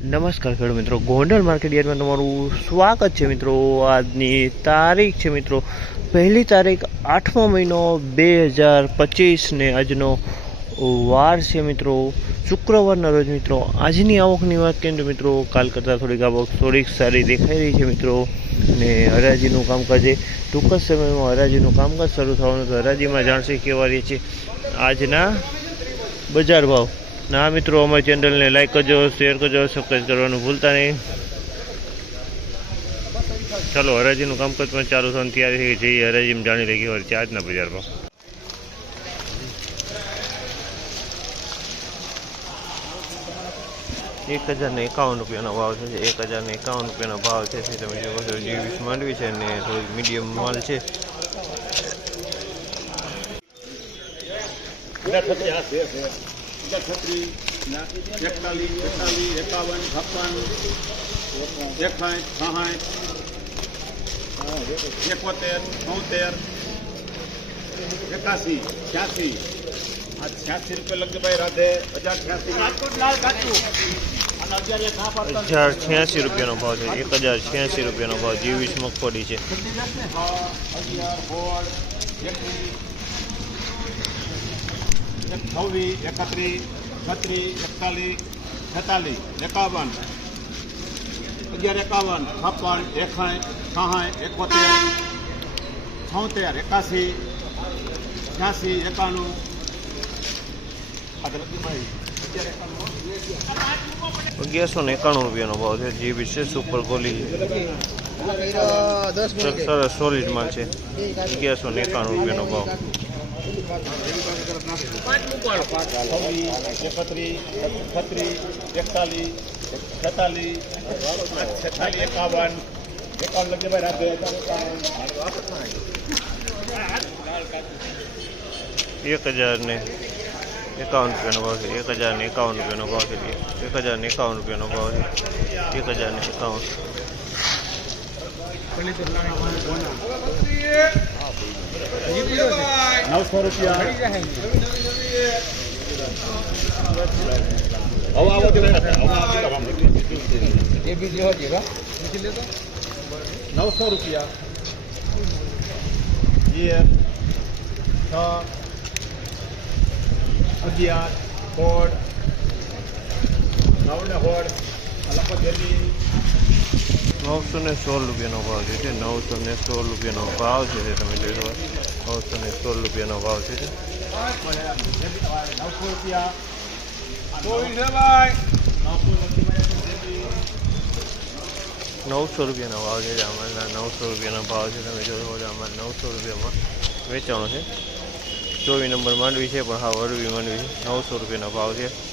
નમસ્કાર ખેડૂત મિત્રો. ગોંડલ માર્કેટ યાર્ડમાં તમારું સ્વાગત છે મિત્રો. આજની તારીખ છે મિત્રો. પહેલી તારીખ આઠમો મહિનો બે હજાર પચીસને આજનો વાર છે મિત્રો. શુક્રવારના રોજ મિત્રો, આજની આવકની વાત કરીએ તો મિત્રો, કાલ કરતાં થોડીક આવક થોડીક સારી દેખાઈ રહી છે મિત્રો. ને હરાજીનું કામકાજ એ ટૂંક જ સમયમાં હરાજીનું કામકાજ શરૂ થવાનું તો હરાજીમાં જાણશે કેવા રહી છે, આજના બજાર ભાવ. ના મિત્રો, અમારી ચેનલને લાઈક કરજો શેર કરજો સબસ્ક્રાઈબ કરવાનું ભૂલતા નહીં. ચાલો, હરાજીનું કામકાજ પણ ચાલુ થવાની તૈયારી થઈ જઈએ હરાજીમાં જાણી લઈ છે આજના બજારમાં. એક હજાર ને એકાવન રૂપિયાનો ભાવ છે એક હજાર ને એકાવન રૂપિયાનો ભાવ છે. તમે જોવો છો, જીવીસ માંડવી છે ને થોડીક મીડિયમ માલ છે. છત્રીસ એકતાલીસ બેતાલીસ એકાવન છપ્પન એકસાઠ છાસઠ એકોતેર તોતેર એકાસી છ્યાસી આ છ્યાસી રૂપિયા લગભગ ભાઈ રાધે હજાર છ્યાસી હજાર છ્યાસી રૂપિયાનો ભાવ છે એક હજાર છ્યાસી રૂપિયાનો ભાવ જી વીસ મગફળી છે છવ્વીસ એકત્રીસ છત્રીસ એકતાલીસ, છેતાલીસ, એકાવન. અગિયાર, એકાવન, છપ્પન, એકસાઠ, છાસઠ, એકોતેર, છોતેર એકાસી છ્યાસી, એકાણું. અગિયારસો ને એકાણું રૂપિયાનો ભાવ છે, જે વિશેષ ઉપર ગોલી સરસ સોલિડ છે. અગિયારસો ને એકાણું રૂપિયાનો ભાવ. છવ્વીસ એકત્રીસ છત્રીસ એકતાલીસ છેતાલીસ છેતાલીસ એકાવન એકાવન લખી ભાઈ રાત્રે એક હજાર ને એકાવન રૂપિયાનો ભાવ છે એક હજાર ને એકાવન રૂપિયાનો ભાવ છે એક હજાર ને એકાવન રૂપિયાનો ભાવ છે એક હજાર ને એકાવન નવસો રૂપિયા હવે આવો તે નવસો રૂપિયા એક છ અગિયાર સોળ નવ ને સોળ લખો જલ્દી નવસો ને સોળ રૂપિયાનો ભાવ છે તે નવસો ને સોળ રૂપિયાનો ભાવ છે તે તમે જોઈ શકો નવસો ને સોળ રૂપિયાનો ભાવ છે નવસો રૂપિયા રૂપિયાનો ભાવ છે અમારા નવસો રૂપિયાનો ભાવ છે તમે જોઈ છો. અમારે નવસો રૂપિયામાં વેચાણો છે. ચોવીસ નંબર માંડવી છે પણ હા, વરવી માંડવી છે. નવસો રૂપિયાનો ભાવ છે.